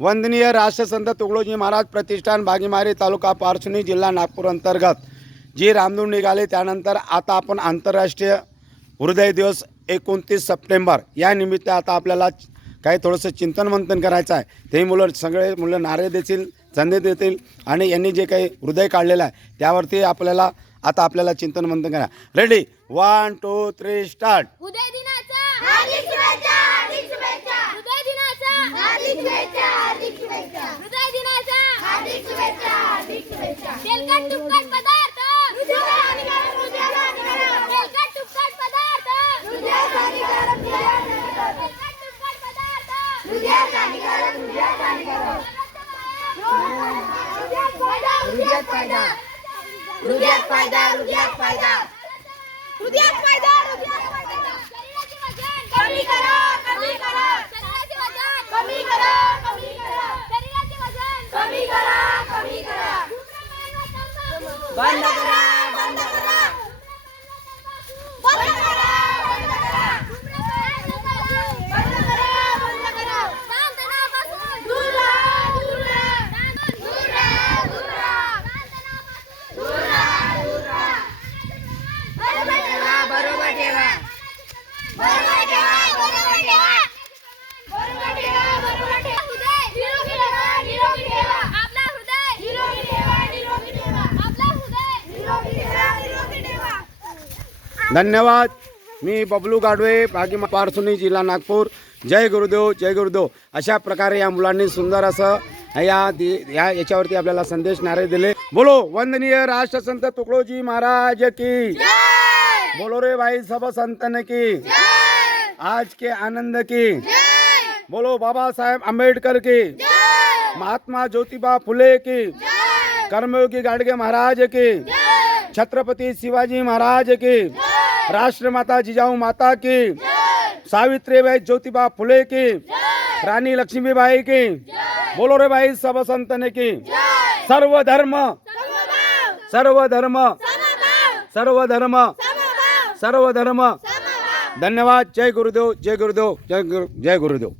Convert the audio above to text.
वंदनीय राष्ट्रसंत तुकडोजी महाराज प्रतिष्ठान बागीमारी तालुका पारसुनी जिल्हा नागपूर अंतर्गत जी रामधून निघाली त्यानंतर आता आपण आंतरराष्ट्रीय हृदय दिवस एकोणतीस सप्टेंबर. या निमित्त आता आपल्याला काही थोडंसं चिंतन मंथन करायचं आहे. ते मुलं सगळे मुलं नारे देतील संधी देतील आणि यांनी जे काही हृदय काढलेलं आहे त्यावरती आपल्याला आता आपल्याला चिंतन मंथन करा ready one two three start तेलकट तुपकट पदार्थ! तेलकट तुपकट पदार्थ! तेलकट तुपकट पदार्थ! हृदयात फायदा हृदयात फायदा हृदयात फायदा! हृदयात फायदा हृदयात फायदा! बरोबर ठेवा बरोबर ठेवा बरोबर ठेवा धन्यवाद. मी बबलू गाडवे बागी पारसुनी जिल्हा नागपूर. जय गुरुदेव जय गुरुदेव. अशा प्रकारे या मुलांनी सुंदर असं या दि- या याच्यावरती आपल्याला संदेश नारे दिले. बोलो वंदनीय राष्ट्रसंत तुकडोजी महाराज की. बोलो रे भाई सब संतन की. आज के आनंद की. बोलो बाबा साहेब आंबेडकर की. महात्मा ज्योतिबा फुले की. कर्मयोगी गाडगे महाराज की. छत्रपती शिवाजी महाराज की. राष्ट्रमाता जिजाऊ माता की। सावित्रीबाई ज्योतिबा फुले की। रानी लक्ष्मीबाई की। बोलो रे भाई सब संतन की। सर्व धर्म सर्व धर्म सर्व धर्म सर्व धर्म धन्यवाद। जय गुरुदेव जय गुरुदेव जय गुरु जय गुरुदेव।